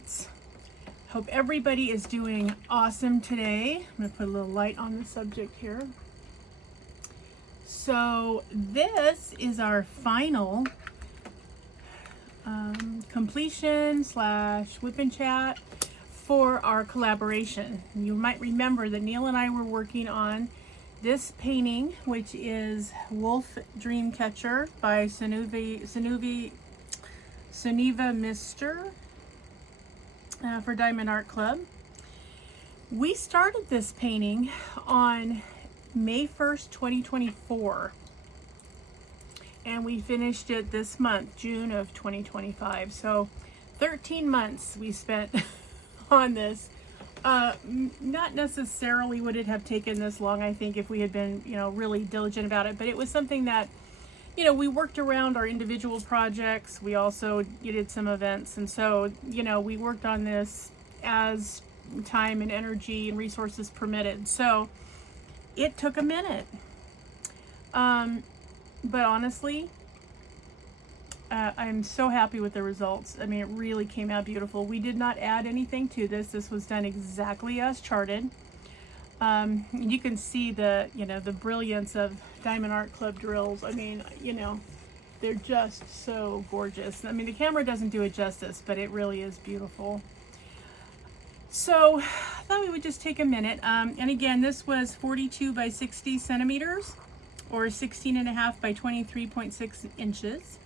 Dragonites. Hope everybody is doing awesome today. I'm going to put a little light on the subject here. So this is our final completion / whip and chat for our collaboration. You might remember that Neil and I were working on this painting, which is Wolf Dreamcatcher by Sunniva Mister for Diamond Art Club. We started this painting on May 1st, 2024, and we finished it this month, June of 2025. So 13 months we spent on this. Not necessarily would it have taken this long, I think, if we had been, really diligent about it, but it was something that, we worked around our individual projects. We also did some events, and so, we worked on this as time and energy and resources permitted. So it took a minute. But honestly, I'm so happy with the results. I mean, it really came out beautiful. We did not add anything to this. This was done exactly as charted. You can see the brilliance of Diamond Art Club drills. I mean, they're just so gorgeous. I mean, the camera doesn't do it justice, but it really is beautiful. So I thought we would just take a minute. And again, this was 42 by 60 centimeters or 16.5 by 23.6 inches.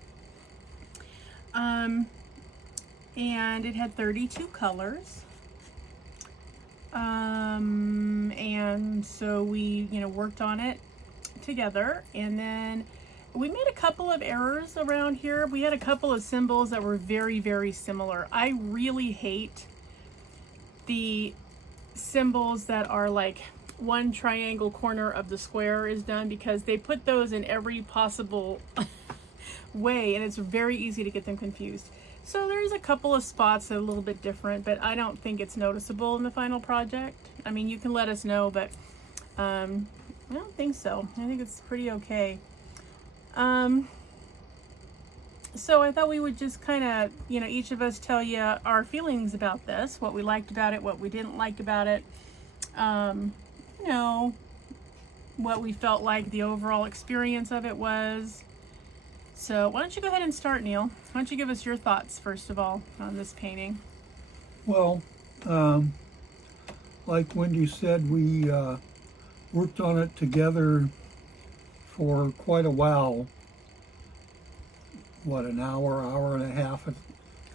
And it had 32 colors. And so we, worked on it together, and then we made a couple of errors around here. We had a couple of symbols that were very, very similar. I really hate the symbols that are like one triangle corner of the square is done, because they put those in every possible way, and it's very easy to get them confused. So there's a couple of spots that are a little bit different, but I don't think it's noticeable in the final project. I mean, you can let us know, but I don't think so. I think it's pretty okay. So I thought we would just kind of, each of us tell you our feelings about this, what we liked about it, what we didn't like about it, what we felt like the overall experience of it was. So why don't you go ahead and start, Neil? Why don't you give us your thoughts, first of all, on this painting? Well, like Wendy said, we worked on it together for quite a while. What, an hour and a half at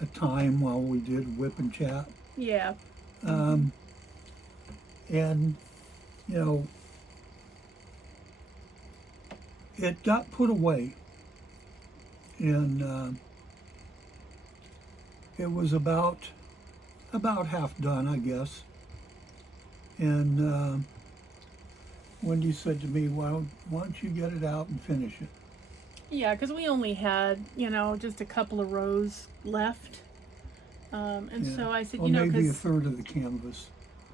a time while we did whip and chat. Yeah. And, it got put away. And it was about half done, I guess. And Wendy said to me, why don't you get it out and finish it? Yeah, because we only had, just a couple of rows left. So I said, maybe a third of the canvas.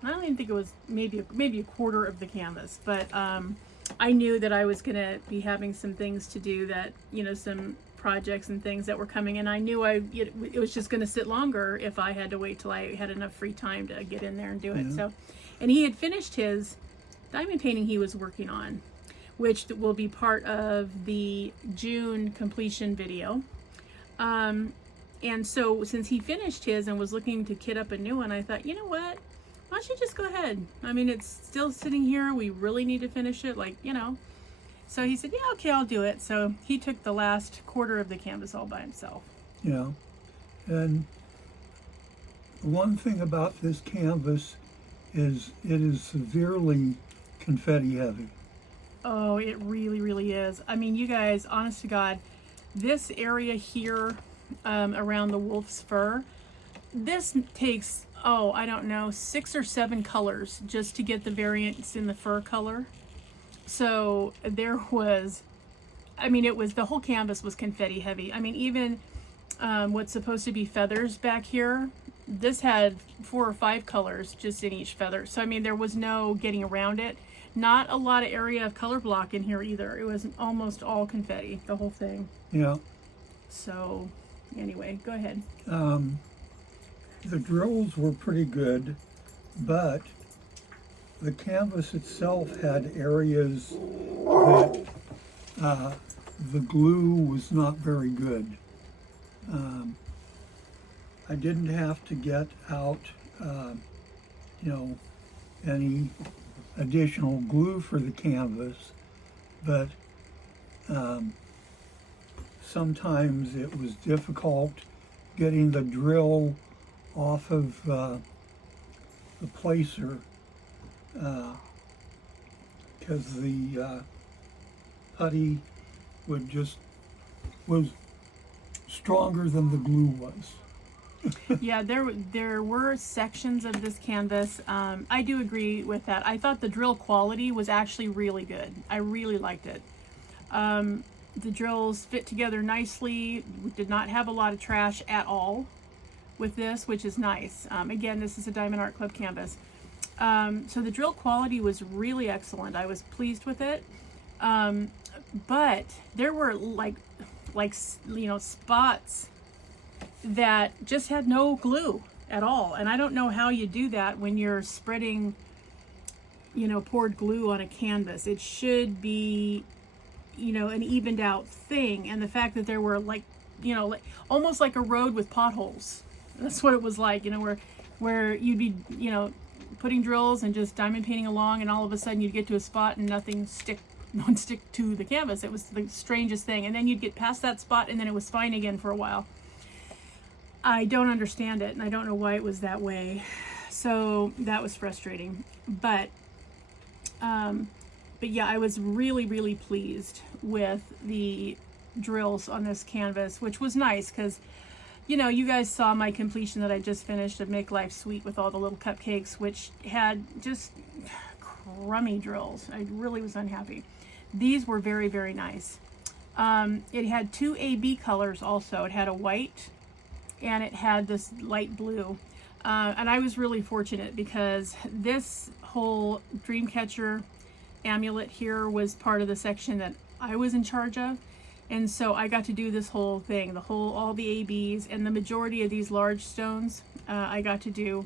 I don't even think it was maybe a quarter of the canvas, but I knew that I was going to be having some things to do, that, some projects and things that were coming, and I knew it was just going to sit longer if I had to wait till I had enough free time to get in there and do it. So, and he had finished his diamond painting he was working on, which will be part of the June completion video. And so since he finished his and was looking to kit up a new one, I thought, you know what? Why don't you just go ahead? I mean, it's still sitting here. We really need to finish it, So he said, yeah, okay, I'll do it. So he took the last quarter of the canvas all by himself. Yeah. And one thing about this canvas is it is severely confetti heavy. Oh, it really, really is. I mean, you guys, honest to God, this area here around the wolf's fur, this takes, I don't know, 6 or 7 colors just to get the variance in the fur color. So there was, the whole canvas was confetti heavy. I mean, even what's supposed to be feathers back here, this had 4 or 5 colors just in each feather. So, there was no getting around it. Not a lot of area of color block in here either. It was almost all confetti, the whole thing. Yeah. So, anyway, go ahead. the drills were pretty good, but the canvas itself had areas that the glue was not very good. I didn't have to get out, any additional glue for the canvas, but sometimes it was difficult getting the drill off of the placer because the putty was stronger than the glue was. Yeah, there were sections of this canvas. I do agree with that. I thought the drill quality was actually really good. I really liked it. The drills fit together nicely. We did not have a lot of trash at all with this, which is nice. Again, this is a Diamond Art Club canvas. So the drill quality was really excellent. I was pleased with it. But there were like spots that just had no glue at all. And I don't know how you do that when you're spreading, poured glue on a canvas. It should be, an evened out thing. And the fact that there were almost like a road with potholes. That's what it was like, where you'd be, putting drills and just diamond painting along, and all of a sudden you'd get to a spot and nothing wouldn't stick to the canvas. It was the strangest thing. And then you'd get past that spot and then it was fine again for a while. I don't understand it, and I don't know why it was that way. So that was frustrating. But yeah, I was really, really pleased with the drills on this canvas, which was nice because, you guys saw my completion that I just finished of Make Life Sweet with all the little cupcakes, which had just crummy drills. I really was unhappy. These were very, very nice. It had two AB colors also. It had a white and it had this light blue. And I was really fortunate because this whole Dreamcatcher amulet here was part of the section that I was in charge of. And so I got to do this whole thing, all the ABs, and the majority of these large stones, I got to do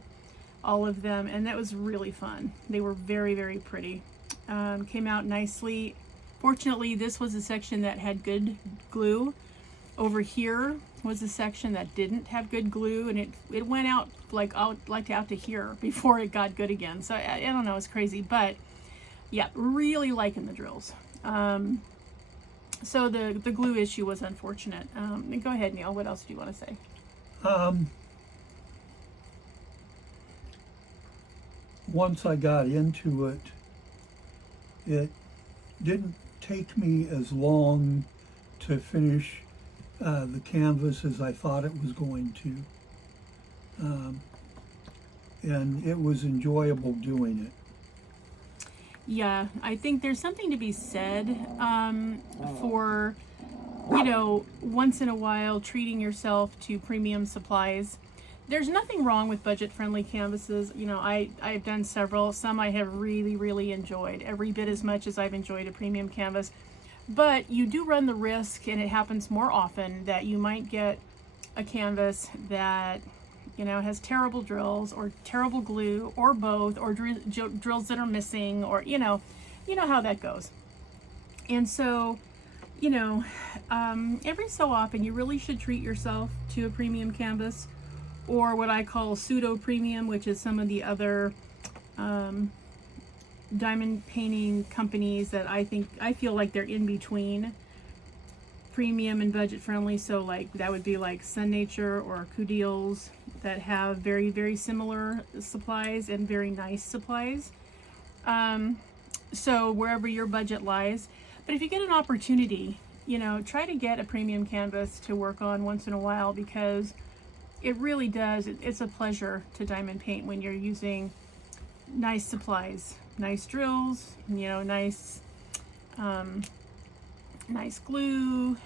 all of them, and that was really fun. They were very, very pretty. Came out nicely. Fortunately, this was a section that had good glue. Over here was a section that didn't have good glue, and it went out out to here before it got good again. So I don't know, it's crazy, but yeah, really liking the drills. So the glue issue was unfortunate. Go ahead, Neil. What else do you want to say? Once I got into it, it didn't take me as long to finish the canvas as I thought it was going to. And it was enjoyable doing it. Yeah, I think there's something to be said for, once in a while treating yourself to premium supplies. There's nothing wrong with budget-friendly canvases. I've done several. Some I have really, really enjoyed, every bit as much as I've enjoyed a premium canvas. But you do run the risk, and it happens more often, that you might get a canvas that has terrible drills or terrible glue or both, or drills that are missing, or you know how that goes. And so every so often you really should treat yourself to a premium canvas, or what I call pseudo premium, which is some of the other diamond painting companies that I feel like they're in between premium and budget friendly. So that would be like Sun Nature or Kudeals, that have very, very similar supplies and very nice supplies. So wherever your budget lies. But if you get an opportunity, try to get a premium canvas to work on once in a while, because it really does. It's a pleasure to diamond paint when you're using nice supplies, nice drills, nice glue.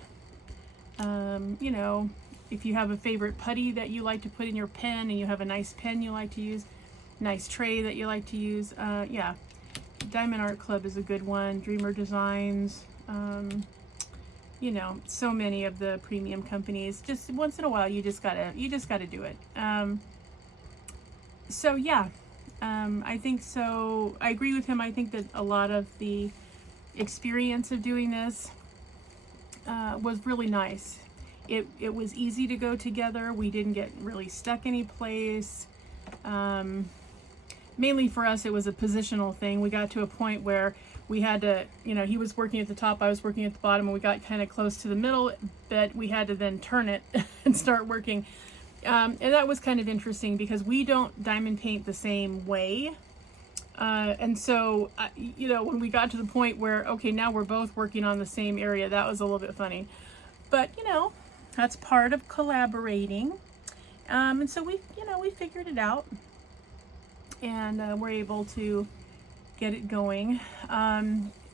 If you have a favorite putty that you like to put in your pen, and you have a nice pen you like to use, nice tray that you like to use, yeah, Diamond Art Club is a good one. Dreamer Designs, so many of the premium companies. Just once in a while, you just gotta do it. So yeah, I think so. I agree with him. I think that a lot of the experience of doing this was really nice. It was easy to go together. We didn't get really stuck any place. Mainly for us, it was a positional thing. We got to a point where we had to, he was working at the top, I was working at the bottom, and we got kind of close to the middle, but we had to then turn it and start working. And that was kind of interesting because we don't diamond paint the same way. And so, when we got to the point where, okay, now we're both working on the same area, that was a little bit funny. But, that's part of collaborating. And so we figured it out. And we're able to get it going.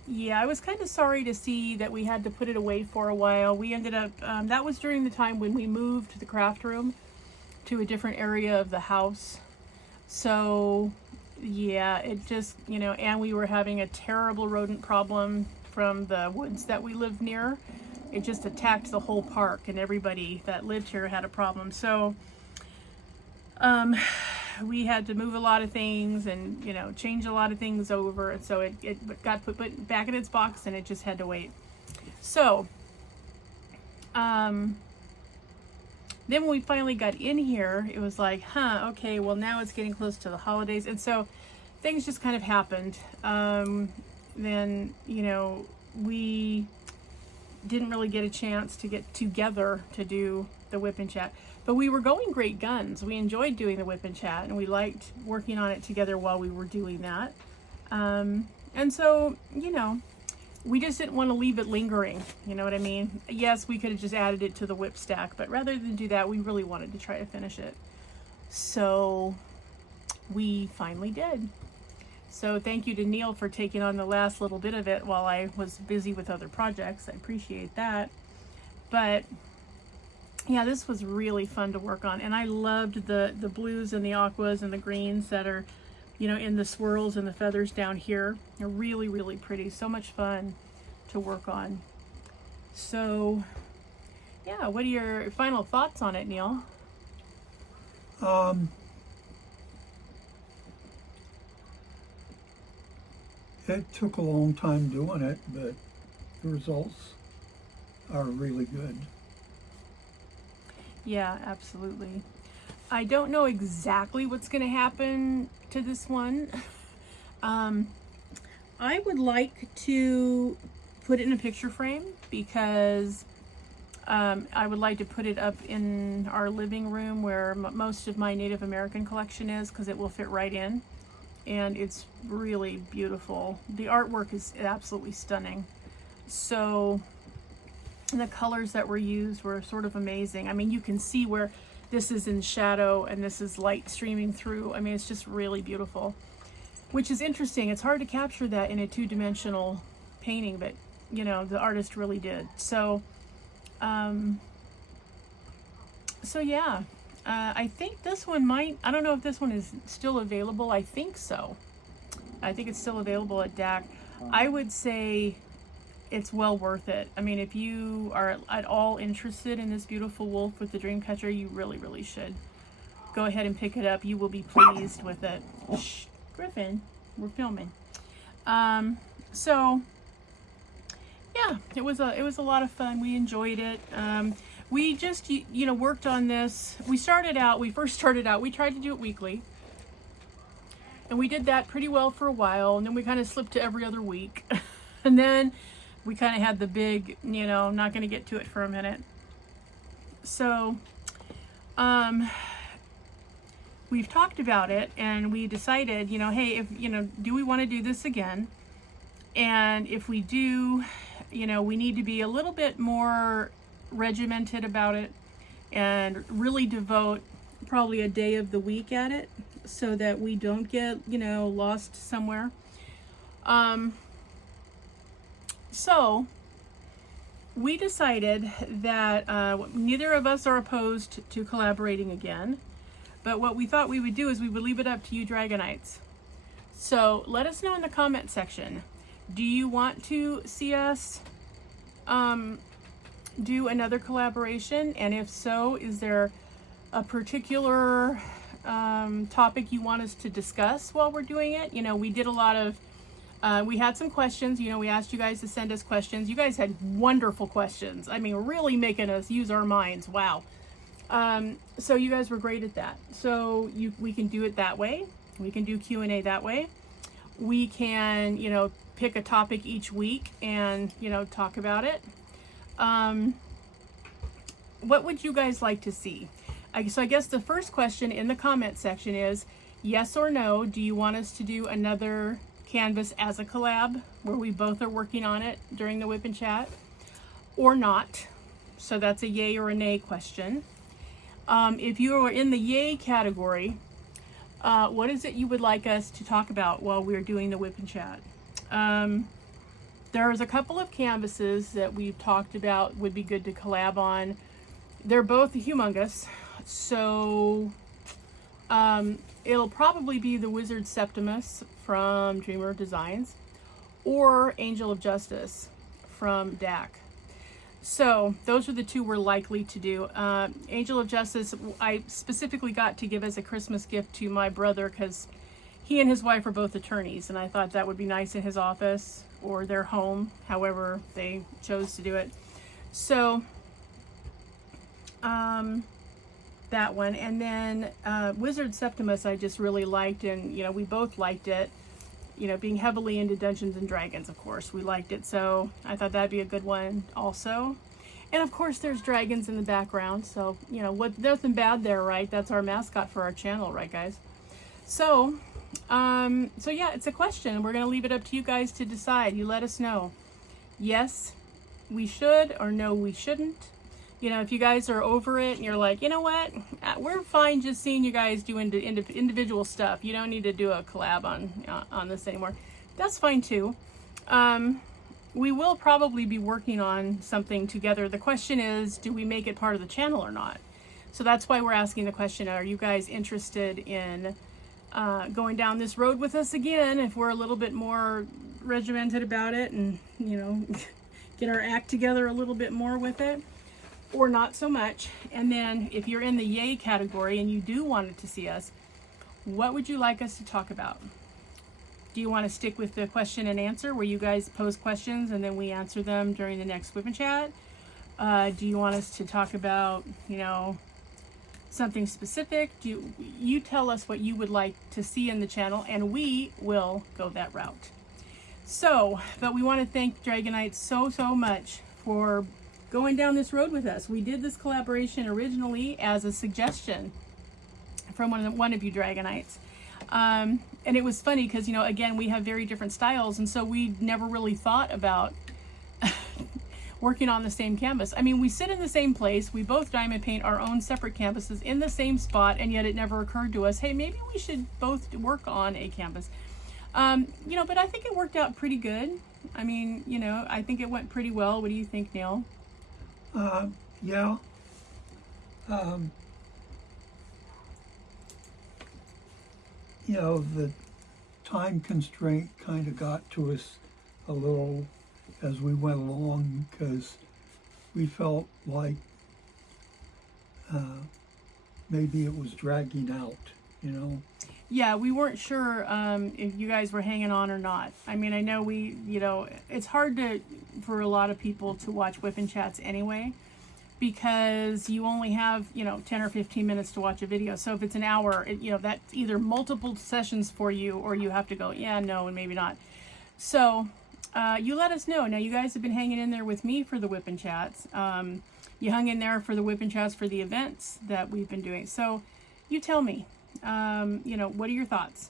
Yeah, I was kind of sorry to see that we had to put it away for a while. We ended up, that was during the time when we moved the craft room to a different area of the house. So, yeah, it just, and we were having a terrible rodent problem from the woods that we lived near. It just attacked the whole park, and everybody that lived here had a problem. So, we had to move a lot of things and, change a lot of things over. And so it got put back in its box, and it just had to wait. So, then when we finally got in here, it was like, okay, well, now it's getting close to the holidays. And so things just kind of happened. Then, we didn't really get a chance to get together to do the whip and chat. But we were going great guns. We enjoyed doing the whip and chat, and we liked working on it together while we were doing that. And so, we just didn't want to leave it lingering. You know what I mean? Yes, we could have just added it to the whip stack, but rather than do that, we really wanted to try to finish it. So we finally did. So thank you to Neil for taking on the last little bit of it while I was busy with other projects. I appreciate that. But yeah, this was really fun to work on, and I loved the blues and the aquas and the greens that are, in the swirls and the feathers down here. They're really, really pretty. So much fun to work on. So, yeah, what are your final thoughts on it, Neil? It took a long time doing it, but the results are really good. Yeah, absolutely. I don't know exactly what's going to happen to this one. I would like to put it in a picture frame because I would like to put it up in our living room where most of my Native American collection is, because it will fit right in. And it's really beautiful. The artwork is absolutely stunning. So the colors that were used were sort of amazing. I mean, you can see where this is in shadow and this is light streaming through. I mean, it's just really beautiful, which is interesting. It's hard to capture that in a two-dimensional painting, but the artist really did. So, yeah, I think this one might, I don't know if this one is still available. I think so. I think it's still available at DAC. I would say it's well worth it. I mean, if you are at all interested in this beautiful wolf with the Dreamcatcher, you really, really should go ahead and pick it up. You will be pleased with it. Shh, Griffin, we're filming. So yeah, it was a lot of fun. We enjoyed it. We just worked on this. We first started out, we tried to do it weekly, and we did that pretty well for a while, and then we kind of slipped to every other week. And then we kind of had the big, I'm not going to get to it for a minute. So, we've talked about it, and we decided, hey, if, do we want to do this again? And if we do, we need to be a little bit more regimented about it and really devote probably a day of the week at it so that we don't get, lost somewhere. So we decided that neither of us are opposed to collaborating again, but what we thought we would do is we would leave it up to you Dragonites. So let us know in the comment section. Do you want to see us do another collaboration? And if so, is there a particular topic you want us to discuss while we're doing it. You know, we did a lot of, we had some questions. You know, we asked you guys to send us questions. You guys had wonderful questions. I mean, really making us use our minds. Wow. So you guys were great at that. So we can do it that way. We can do Q&A that way. We can, you know, pick a topic each week and, you know, talk about it. What would you guys like to see? So I guess the first question in the comment section is, yes or no, do you want us to do another canvas as a collab where we both are working on it during the Whip and Chat, or not? So that's a yay or a nay question. If you are in the yay category, what is it you would like us to talk about while we're doing the Whip and Chat? There's a couple of canvases that we've talked about would be good to collab on. They're both humongous, so it'll probably be the Wizard Septimus from Dreamer Designs or Angel of Justice from DAC. So those are the two we're likely to do. Angel of Justice, I specifically got to give as a Christmas gift to my brother because he and his wife are both attorneys, and I thought that would be nice in his office or their home, however they chose to do it. So that one, and then Wizard Septimus I just really liked, and you know, we both liked it. You know, being heavily into Dungeons and Dragons, of course, we liked it, so I thought that'd be a good one also. And of course there's dragons in the background, so you know, nothing bad there, right? That's our mascot for our channel, right guys? So so yeah, it's a question, and we're gonna leave it up to you guys to decide. You let us know. Yes, we should, or no, we shouldn't. You know, if you guys are over it and you're like, you know what, we're fine just seeing you guys do individual stuff. You don't need to do a collab on this anymore. That's fine too. We will probably be working on something together. The question is, do we make it part of the channel or not? So that's why we're asking the question, are you guys interested in going down this road with us again if we're a little bit more regimented about it and, you know, get our act together a little bit more with it? Or not so much. And then if you're in the yay category and you do want to see us, what would you like us to talk about? Do you want to stick with the question and answer where you guys pose questions and then we answer them during the next Whip and Chat? Do you want us to talk about, you know, something specific? You tell us what you would like to see in the channel and we will go that route. So, but we want to thank Dragonites so much for going down this road with us. We did this collaboration originally as a suggestion from one of you Dragonites. And it was funny because, you know, again, we have very different styles, and so we never really thought about working on the same canvas. I mean, we sit in the same place, we both diamond paint our own separate canvases in the same spot, and yet it never occurred to us, hey, maybe we should both work on a canvas. You know, but I think it worked out pretty good. I mean, you know, I think it went pretty well. What do you think, Neil? Yeah. You know, the time constraint kind of got to us a little as we went along because we felt like maybe it was dragging out, you know? Yeah, we weren't sure if you guys were hanging on or not. I mean, I know you know, it's hard for a lot of people to watch Whip and Chats anyway, because you only have, you know, 10 or 15 minutes to watch a video. So if it's an hour, you know, that's either multiple sessions for you, or you have to go, yeah, no, and maybe not. So you let us know. Now, you guys have been hanging in there with me for the Whip and Chats. You hung in there for the Whip and Chats for the events that we've been doing. So you tell me. You know, what are your thoughts?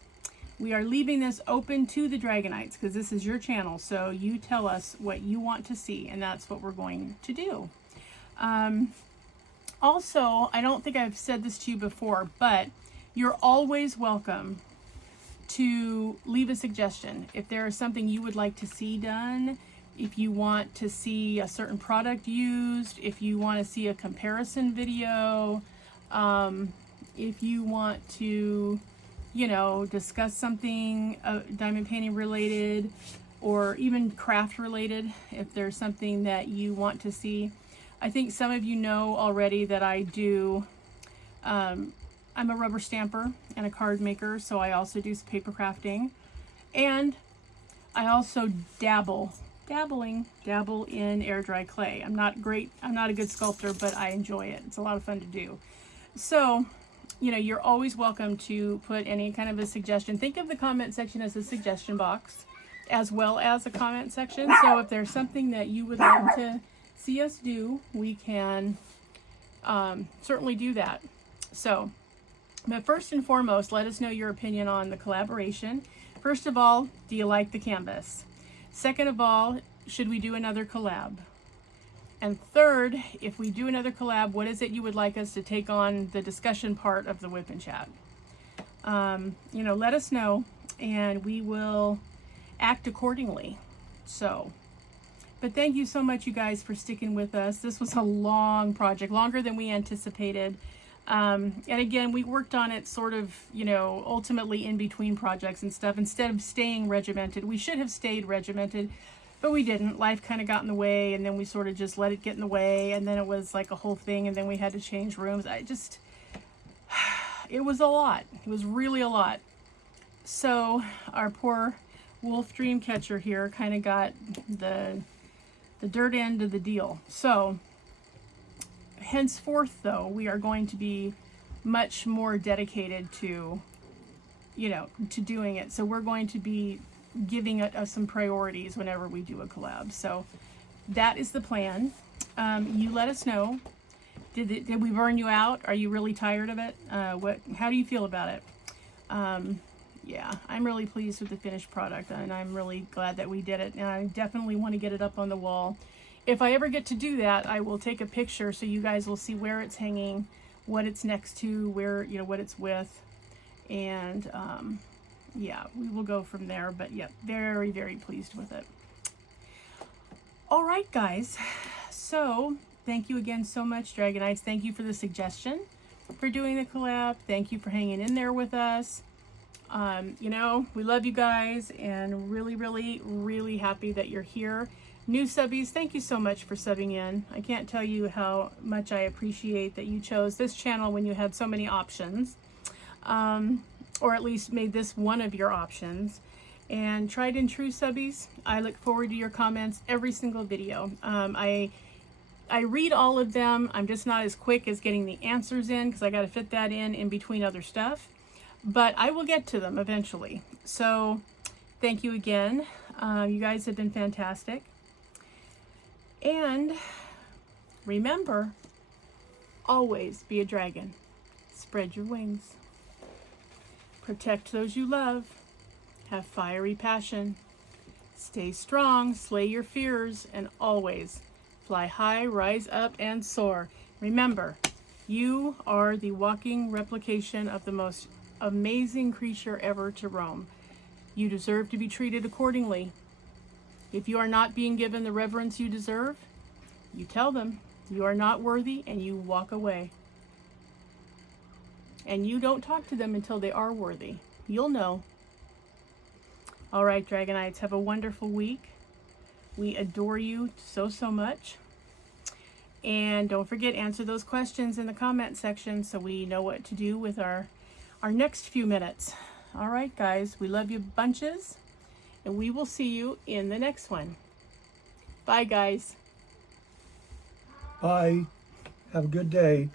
We are leaving this open to the Dragonites because this is your channel, so you tell us what you want to see, and that's what we're going to do. Also, I don't think I've said this to you before, but you're always welcome to leave a suggestion. If there is something you would like to see done, if you want to see a certain product used, if you want to see a comparison video, if you want to, you know, discuss something diamond painting related or even craft related, if there's something that you want to see. I think some of you know already that I do I'm a rubber stamper and a card maker, so I also do paper crafting, and I also dabble in air dry clay. I'm not a good sculptor, but I enjoy it. It's a lot of fun to do. So, you know, you're always welcome to put any kind of a suggestion. Think of the comment section as a suggestion box, as well as a comment section. So if there's something that you would like to see us do, we can certainly do that. So, but first and foremost, let us know your opinion on the collaboration. First of all, do you like the canvas? Second of all, should we do another collab? And third, if we do another collab, what is it you would like us to take on the discussion part of the Whip and Chat? You know, let us know, and we will act accordingly. So, but thank you so much, you guys, for sticking with us. This was a long project, longer than we anticipated. And again, we worked on it sort of, you know, ultimately in between projects and stuff. Instead of staying regimented, we should have stayed regimented, but we didn't. Life kind of got in the way, and then we sort of just let it get in the way, and then it was like a whole thing, and then we had to change rooms. It was a lot. It was really a lot. So our poor wolf dream catcher here kind of got the dirt end of the deal. So henceforth, though, we are going to be much more dedicated to, you know, to doing it. So we're going to be giving it some priorities whenever we do a collab. So that is the plan. You let us know. Did we burn you out? Are you really tired of it? How do you feel about it? Yeah, I'm really pleased with the finished product, and I'm really glad that we did it. And I definitely want to get it up on the wall. If I ever get to do that, I will take a picture so you guys will see where it's hanging, what it's next to, where, you know, what it's with, and yeah, we will go from there. But yeah, very, very pleased with it. All right, guys. So thank you again so much, Dragonites. Thank you for the suggestion for doing the collab. Thank you for hanging in there with us. You know, we love you guys, and really, really, really happy that you're here. New subbies, thank you so much for subbing in. I can't tell you how much I appreciate that you chose this channel when you had so many options, or at least made this one of your options. And tried and true subbies, I look forward to your comments every single video. I read all of them. I'm just not as quick as getting the answers in, because I got to fit that in between other stuff. But I will get to them eventually. So thank you again. You guys have been fantastic. And remember, always be a dragon. Spread your wings. Protect those you love. Have fiery passion. Stay strong, slay your fears, and always fly high, rise up, and soar. Remember, you are the walking replication of the most amazing creature ever to roam. You deserve to be treated accordingly. If you are not being given the reverence you deserve, you tell them you are not worthy, and you walk away. And you don't talk to them until they are worthy. You'll know. All right, Dragonites, have a wonderful week. We adore you so, so much. And don't forget, answer those questions in the comment section so we know what to do with our next few minutes. All right, guys, we love you bunches, and we will see you in the next one. Bye, guys. Bye. Have a good day.